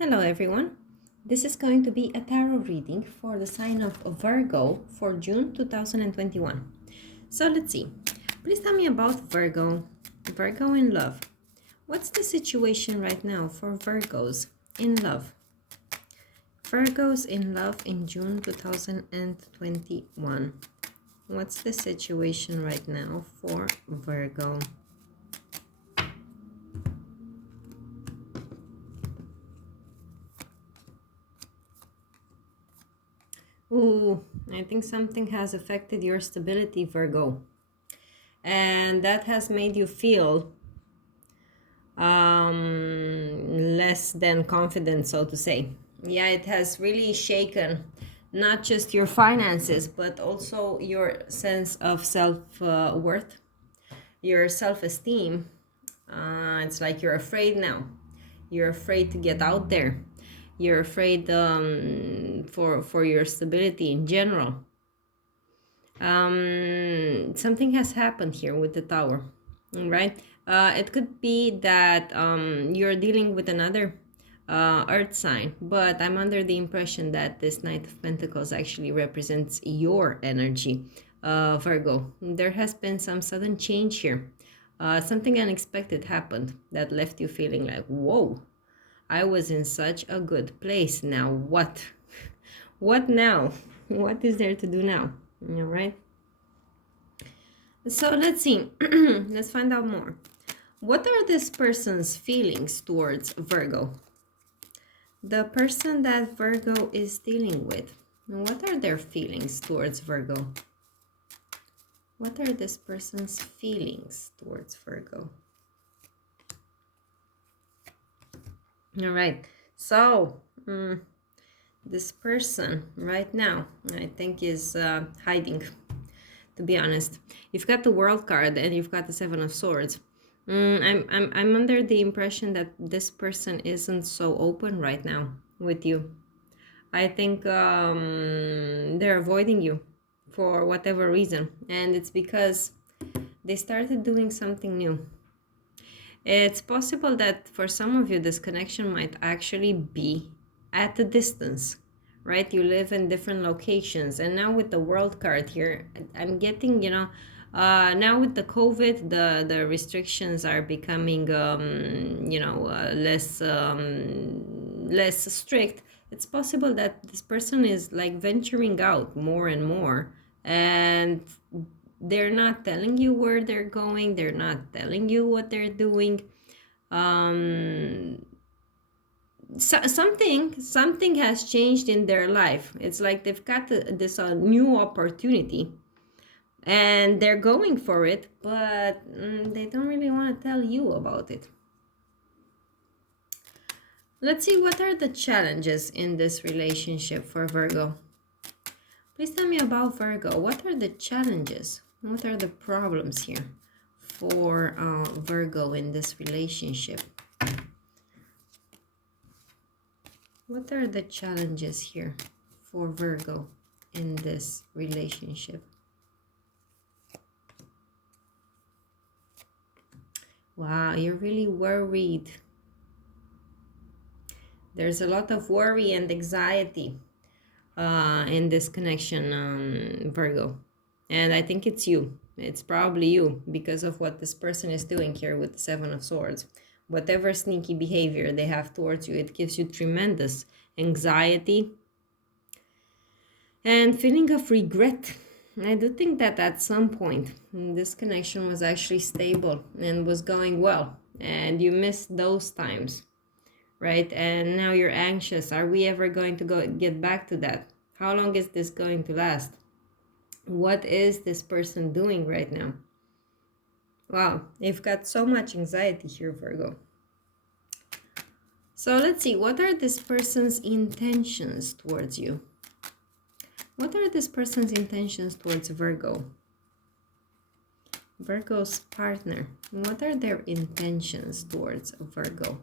Hello everyone. This is going to be a tarot reading for the sign of Virgo for June 2021. So let's see. Please tell me about Virgo. Virgo in love. What's the situation right now for Virgos in love? Virgos in love in June 2021. What's the situation right now for Virgo? Ooh, I think something has affected your stability, Virgo. And that has made you feel less than confident, so to say. Yeah, it has really shaken not just your finances, but also your sense of self-worth, your self-esteem. It's like you're afraid now. You're afraid to get out there. You're afraid for your stability in general. Something has happened here with the tower, right? It could be that you're dealing with another earth sign, but I'm under the impression that this Knight of Pentacles actually represents your energy, Virgo. There has been some sudden change here. Something unexpected happened that left you feeling like, whoa, I was in such a good place. Now what? What now? What is there to do now? All right. So let's see. Let's find out more. What are this person's feelings towards Virgo? The person that Virgo is dealing with. What are their feelings towards Virgo? What are this person's feelings towards Virgo? All right. So, this person right now, I think, is hiding, to be honest. You've got the World card and you've got the Seven of Swords. I'm under the impression that this person isn't so open right now with you. I think they're avoiding you for whatever reason, and it's because they started doing something new. It's possible that for some of you, this connection might actually be at a distance, right? You live in different locations. And now with the World card here, I'm getting, now with the COVID, the restrictions are becoming, less strict. It's possible that this person is like venturing out more and more, and they're not telling you where they're going, they're not telling you what they're doing. Something has changed in their life. It's like they've got this new opportunity and they're going for it, but they don't really want to tell you about it. Let's see, what are the challenges in this relationship for Virgo? Please tell me about Virgo. What are the challenges? What are the problems here for Virgo in this relationship? What are the challenges here for Virgo in this relationship? Wow, you're really worried. There's a lot of worry and anxiety in this connection, Virgo. And I think it's you. It's probably you because of what this person is doing here with the Seven of Swords. Whatever sneaky behavior they have towards you, it gives you tremendous anxiety and feeling of regret. I do think that at some point this connection was actually stable and was going well, and you missed those times, right? And now you're anxious. Are we ever going to get back to that? How long is this going to last? What is this person doing right now? Wow, you've got so much anxiety here, Virgo. So let's see, what are this person's intentions towards you? What are this person's intentions towards Virgo? Virgo's partner. What are their intentions towards Virgo?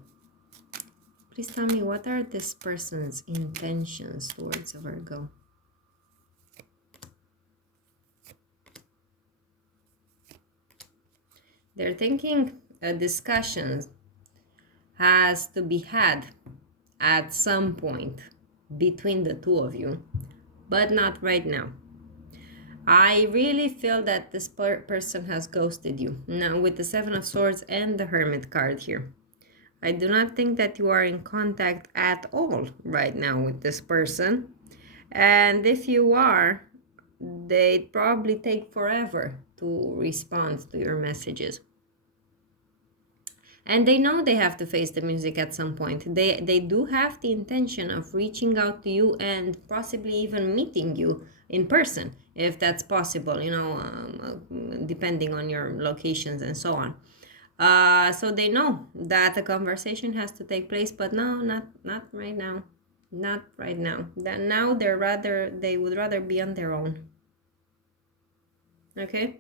Please tell me, what are this person's intentions towards Virgo? They're thinking a discussion has to be had at some point between the two of you, but not right now. I really feel that this person has ghosted you. Now, with the Seven of Swords and the Hermit card here, I do not think that you are in contact at all right now with this person. And if you are, they'd probably take forever to respond to your messages. And they know they have to face the music at some point. They do have the intention of reaching out to you and possibly even meeting you in person, if that's possible, depending on your locations and so on. So they know that the conversation has to take place, but no, not right now. Not right now. That now they would rather be on their own. Okay?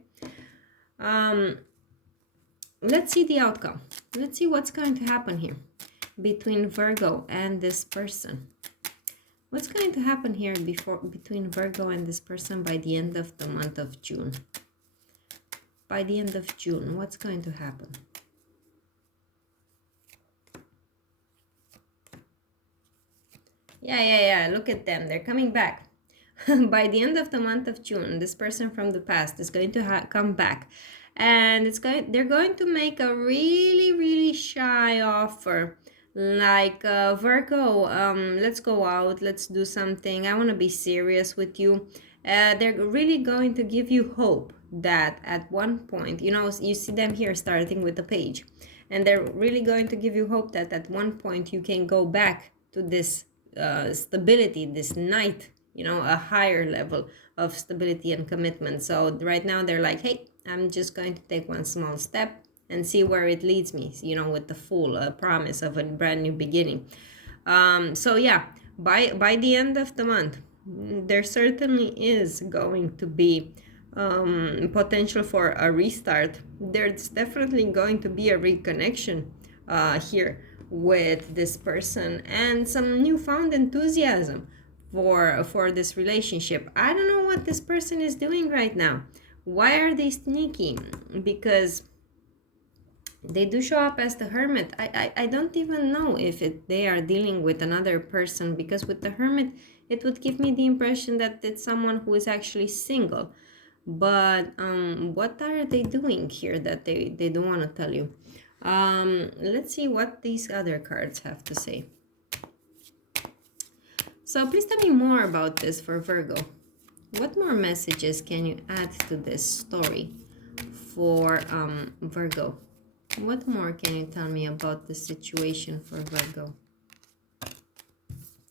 Let's see the outcome. Let's see what's going to happen here between Virgo and this person. What's going to happen here between Virgo and this person by the end of the month of June? By the end of June, what's going to happen? Yeah. Look at them. They're coming back. By the end of the month of June, this person from the past is going to come back. And they're going to make a really, really shy offer. Like, Virgo, let's go out, let's do something. I want to be serious with you. They're really going to give you hope that at one point, you see them here starting with the page. And they're really going to give you hope that at one point you can go back to this stability, this knight, a higher level of stability and commitment. So right now they're like, hey, I'm just going to take one small step and see where it leads me, with the full promise of a brand new beginning. So yeah, by the end of the month, there certainly is going to be potential for a restart. There's definitely going to be a reconnection here with this person and some newfound enthusiasm for this relationship. I don't know what this person is doing right now. Why are they sneaky? Because they do show up as the Hermit. I don't even know if they are dealing with another person, because with the Hermit, it would give me the impression that it's someone who is actually single. But what are they doing here that they don't want to tell you? Let's see what these other cards have to say. So please tell me more about this for Virgo. What more messages can you add to this story for Virgo? What more can you tell me about the situation for Virgo?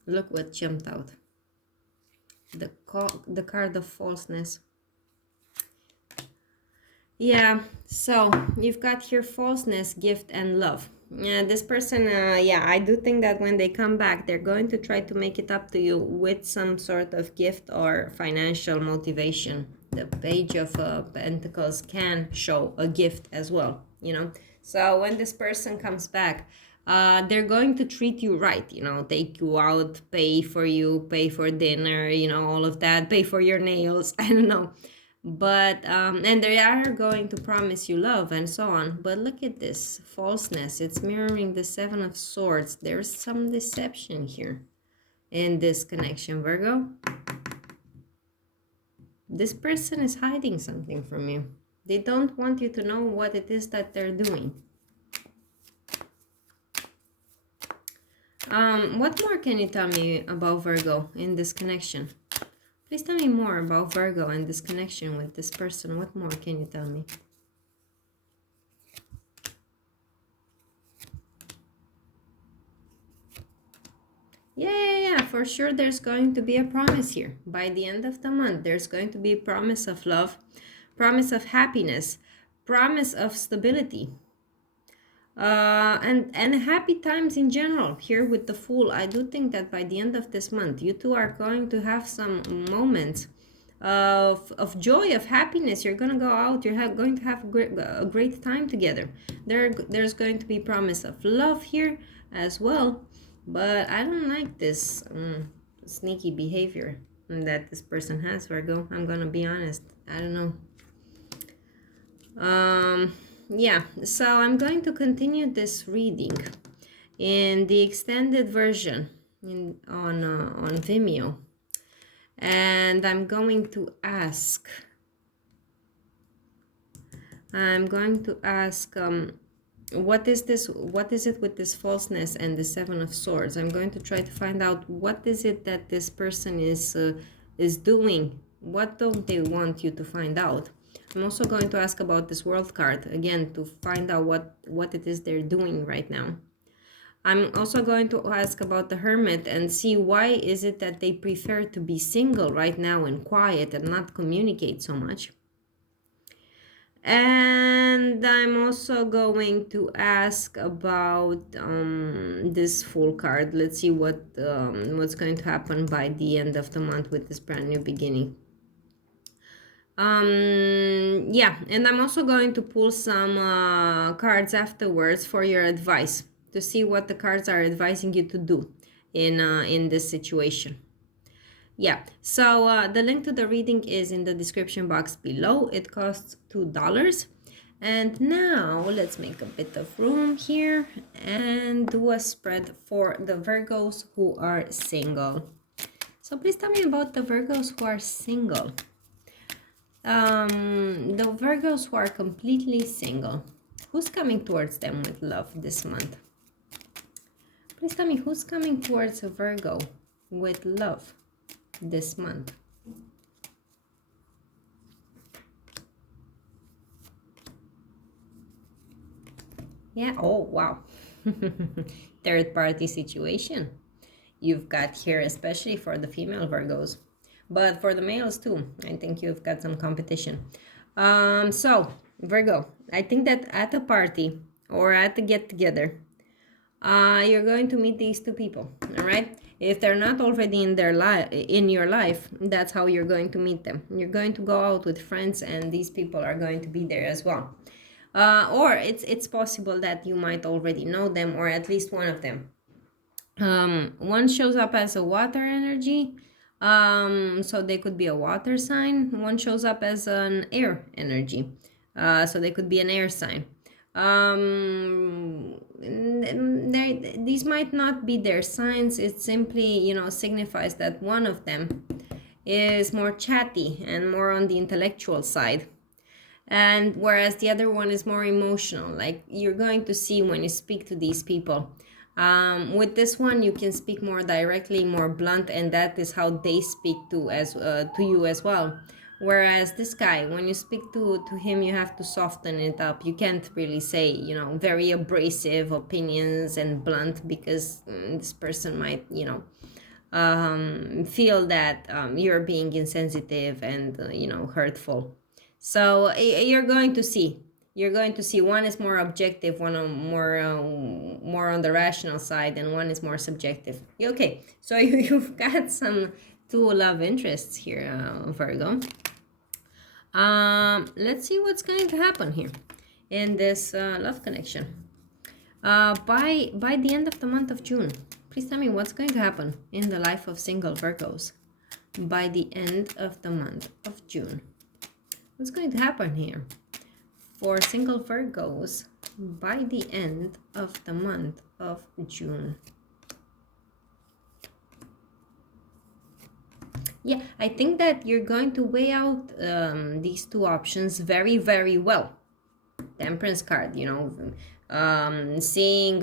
Look what jumped out. The card of falseness. Yeah, so you've got here falseness, gift, and love. This person, I do think that when they come back, they're going to try to make it up to you with some sort of gift or financial motivation. The Page of Pentacles can show a gift as well, So when this person comes back, they're going to treat you right, take you out, pay for you, pay for dinner, all of that, pay for your nails, I don't know. But and they are going to promise you love and so on. But look at this falseness. It's mirroring the Seven of Swords. There's some deception here in this connection, Virgo. This person is hiding something from you. They don't want you to know what it is that they're doing. What more can you tell me about Virgo in this connection? Please tell me more about Virgo and this connection with this person. What more can you tell me? Yeah, for sure there's going to be a promise here. By the end of the month, there's going to be a promise of love, promise of happiness, promise of stability. And happy times in general. Here with the Fool, I do think that by the end of this month, you two are going to have some moments of joy, of happiness. You're going to go out, you're going to have a great time together. There's going to be promise of love here as well. But I don't like this sneaky behavior that this person has, Virgo. I'm going to be honest. I don't know. Yeah, so I'm going to continue this reading in the extended version on Vimeo. And I'm going to ask what is this, what is it with this falseness and the Seven of Swords? I'm going to try to find out what is it that this person is doing. What don't they want you to find out? I'm also going to ask about this World card again to find out what it is they're doing right now. I'm also going to ask about the Hermit and see why is it that they prefer to be single right now and quiet and not communicate so much. And I'm also going to ask about this Fool card. Let's see what's going to happen by the end of the month with this brand new beginning. Yeah, and I'm also going to pull some cards afterwards for your advice to see what the cards are advising you to do in this situation. Yeah, so the link to the reading is in the description box below. It costs $2. And now let's make a bit of room here and do a spread for the Virgos who are single. So please tell me about the Virgos who are single. The Virgos who are completely single. Who's coming towards them with love this month? Please tell me who's coming towards a Virgo with love this month. Yeah, oh wow. Third party situation you've got here, especially for the female Virgos, but for the males too. I think you've got some competition. So Virgo, I think that at a party or at a get together, you're going to meet these two people. All right, if they're not already in your life, that's how you're going to meet them. You're going to go out with friends and these people are going to be there as well. Or it's possible that you might already know them, or at least one of them. One shows up as a water energy, so they could be a water sign. One shows up as an air energy, so they could be an air sign. These might not be their signs. It simply, signifies that one of them is more chatty and more on the intellectual side, and whereas the other one is more emotional. Like you're going to see when you speak to these people, with this one you can speak more directly, more blunt, and that is how they speak to you as well. Whereas this guy, when you speak to him, you have to soften it up. You can't really say very abrasive opinions and blunt, because this person might feel that you're being insensitive and hurtful. So you're going to see one is more objective, one more on the rational side, and one is more subjective. Okay, so you've got some two love interests here, Virgo. Let's see what's going to happen here in this love connection. By the end of the month of June, please tell me what's going to happen in the life of single Virgos by the end of the month of June. What's going to happen here for single Virgos by the end of the month of June? Yeah, I think that you're going to weigh out these two options very, very well. Temperance card, seeing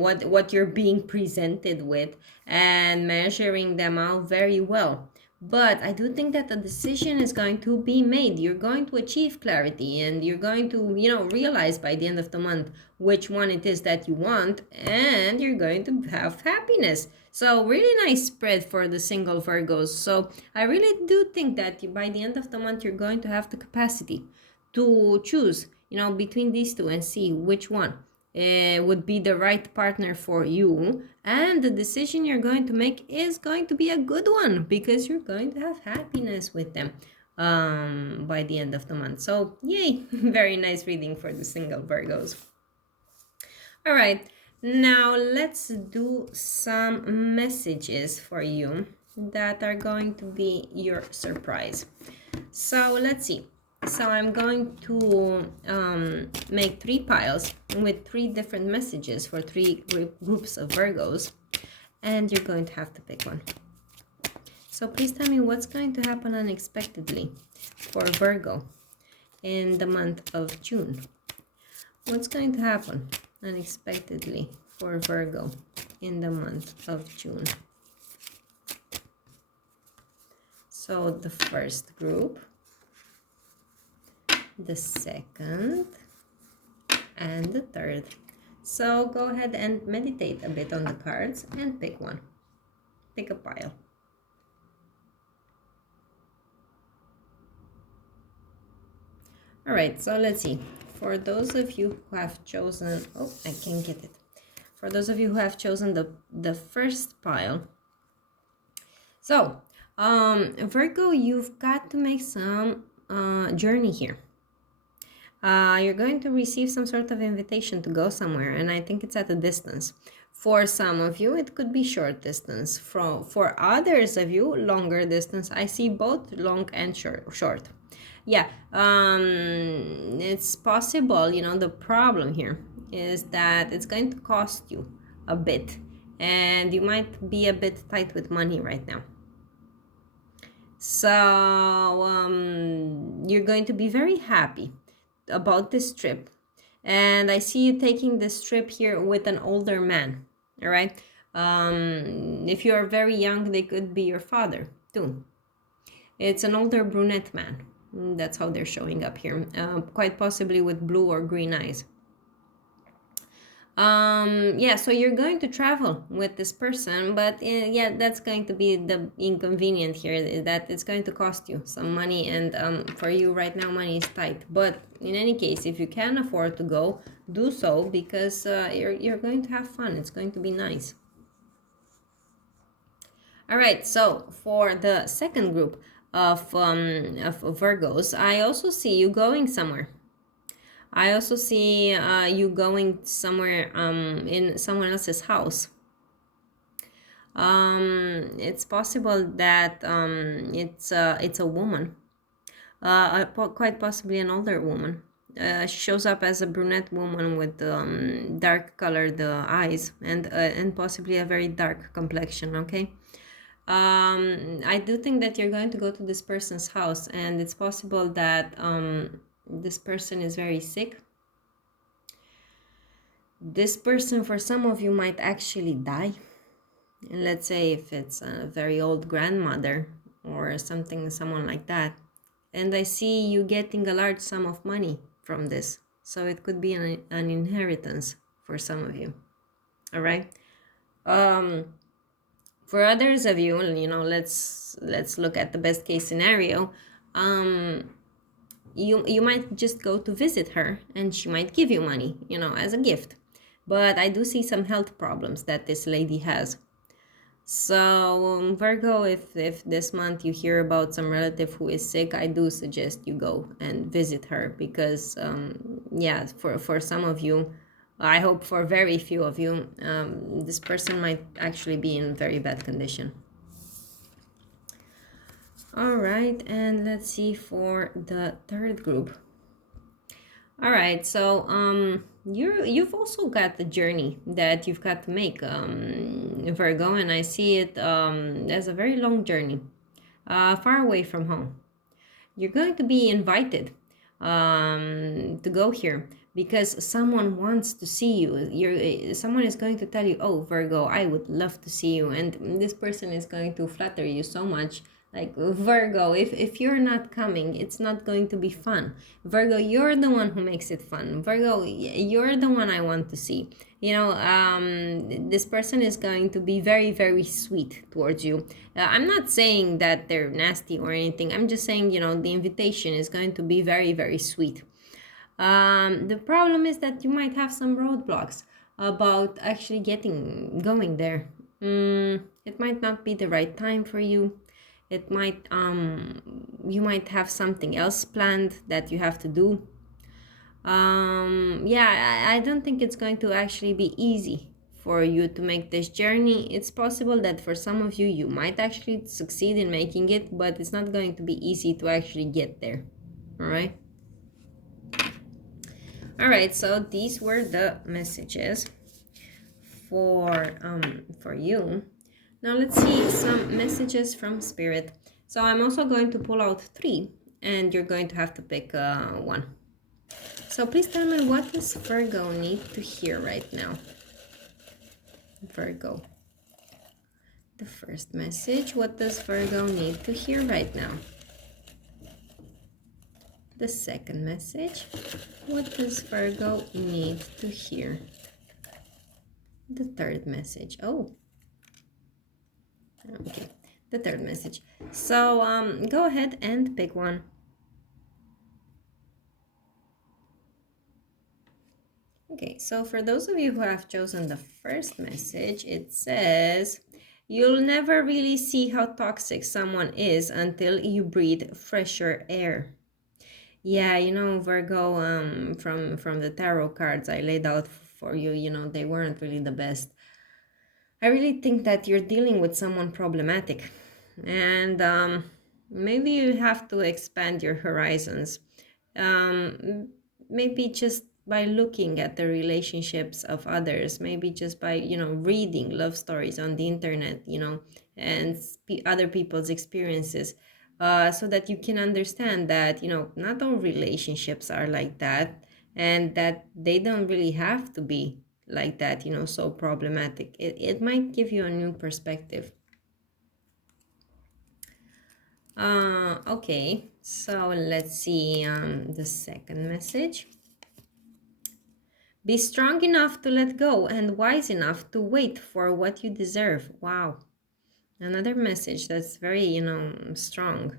what you're being presented with and measuring them out very well. But I do think that the decision is going to be made. You're going to achieve clarity, and you're going to, realize by the end of the month which one it is that you want, and you're going to have happiness. So really nice spread for the single Virgos. So I really do think that by the end of the month, you're going to have the capacity to choose, between these two and see which one would be the right partner for you, and the decision you're going to make is going to be a good one, because you're going to have happiness with them by the end of the month. So yay. Very nice reading for the single Virgos. All right, now let's do some messages for you that are going to be your surprise. So let's see. So I'm going to make 3 piles with 3 different messages for 3 groups of Virgos, and you're going to have to pick one. So please tell me what's going to happen unexpectedly for Virgo in the month of June. What's going to happen unexpectedly for Virgo in the month of June? So the first group, the second, and the third. So go ahead and meditate a bit on the cards and pick one. Pick a pile. All right, so let's see. For those of you who have chosen, oh, I can't get it. For those of you who have chosen the first pile. So, Virgo, you've got to make some journey here. You're going to receive some sort of invitation to go somewhere, and I think it's at a distance. For some of you, it could be short distance. For others of you, longer distance. I see both long and short. Yeah, it's possible. You know, the problem here is that it's going to cost you a bit, and you might be a bit tight with money right now. So you're going to be very happy about this trip, and I see you taking this trip here with an older man. All right, if you're very young, they could be your father too. It's an older brunette man. That's how they're showing up here, quite possibly with blue or green eyes. Yeah, so you're going to travel with this person, but yeah, that's going to be the inconvenient here, that it's going to cost you some money, and for you right now money is tight. But in any case, if you can afford to go, do so, because you're going to have fun. It's going to be nice. All right, so for the second group of Virgos, I also see you going somewhere. I also see you going somewhere in someone else's house. It's possible that it's a woman, quite possibly an older woman. She shows up as a brunette woman with dark colored eyes and possibly a very dark complexion. Okay. I do think that you're going to go to this person's house, and it's possible that this person is very sick. This person, for some of you, might actually die. And let's say if it's a very old grandmother or someone like that. And I see you getting a large sum of money from this. So it could be an inheritance for some of you. All right. For others of you, let's look at the best case scenario. You might just go to visit her, and she might give you money, as a gift. But I do see some health problems that this lady has. So Virgo, if this month you hear about some relative who is sick, I do suggest you go and visit her, because yeah, for some of you, I hope for very few of you, this person might actually be in very bad condition. All right, and let's see for the third group. All right, so you've also got the journey that you've got to make, Virgo, and I see it as a very long journey, far away from home. You're going to be invited to go here because someone wants to see you. Someone is going to tell you, "Oh, Virgo, I would love to see you," and this person is going to flatter you so much. Like, Virgo, if you're not coming, it's not going to be fun. Virgo, you're the one who makes it fun. Virgo, you're the one I want to see. This person is going to be very, very sweet towards you. I'm not saying that they're nasty or anything. I'm just saying, the invitation is going to be very, very sweet. The problem is that you might have some roadblocks about actually going there. It might not be the right time for you. It might you might have something else planned that you have to do. Yeah, I don't think it's going to actually be easy for you to make this journey. It's possible that for some of you might actually succeed in making it, but it's not going to be easy to actually get there. All right. All right, so these were the messages for you. Now let's see some messages from Spirit. So I'm also going to pull out 3, and you're going to have to pick one. So please tell me, what does Virgo need to hear right now? Virgo. The first message, what does Virgo need to hear right now? The second message, what does Virgo need to hear? The third message. Oh, okay. The third message. So go ahead and pick one. Okay, so for those of you who have chosen the first message, it says, you'll never really see how toxic someone is until you breathe fresher air. Yeah, you know, Virgo, from the tarot cards I laid out for you, you know, they weren't really the best. I really think that you're dealing with someone problematic, and maybe you have to expand your horizons. Maybe just by looking at the relationships of others, maybe just by, you know, reading love stories on the internet, you know, and other people's experiences, so that you can understand that, you know, not all relationships are like that, and that they don't really have to be like that, you know, so problematic. It might give you a new perspective. Okay, so let's see the second message. Be strong enough to let go and wise enough to wait for what you deserve. Wow. Another message that's very, you know, strong.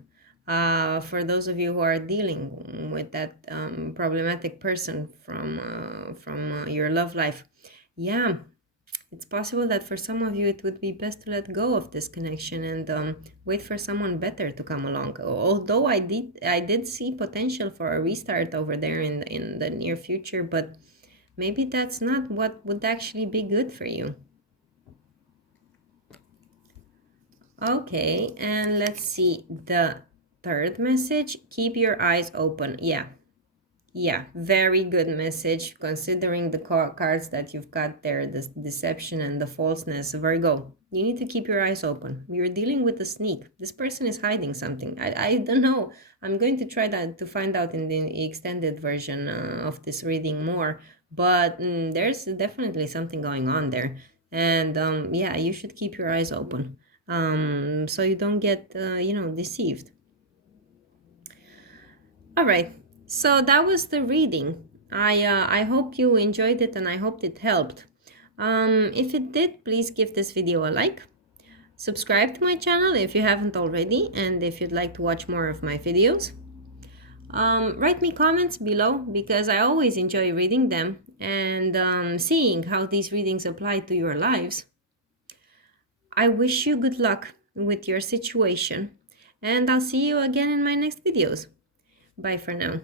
For those of you who are dealing with that problematic person from your love life. Yeah, it's possible that for some of you it would be best to let go of this connection and wait for someone better to come along. Although I did see potential for a restart over there in the near future, but maybe that's not what would actually be good for you. Okay, and let's see the third message. Keep your eyes open. Yeah, very good message considering the cards that you've got there, the deception and the falseness. Virgo, you need to keep your eyes open. You're dealing with a sneak. This person is hiding something. I don't know. I'm going to try that to find out in the extended version of this reading more. But there's definitely something going on there. And yeah, you should keep your eyes open so you don't get, you know, deceived. All right, so that was the reading. I hope you enjoyed it and I hope it helped. If it did, please give this video a like. Subscribe to my channel if you haven't already, and if you'd like to watch more of my videos. Write me comments below because I always enjoy reading them and seeing how these readings apply to your lives. I wish you good luck with your situation, and I'll see you again in my next videos. Bye for now.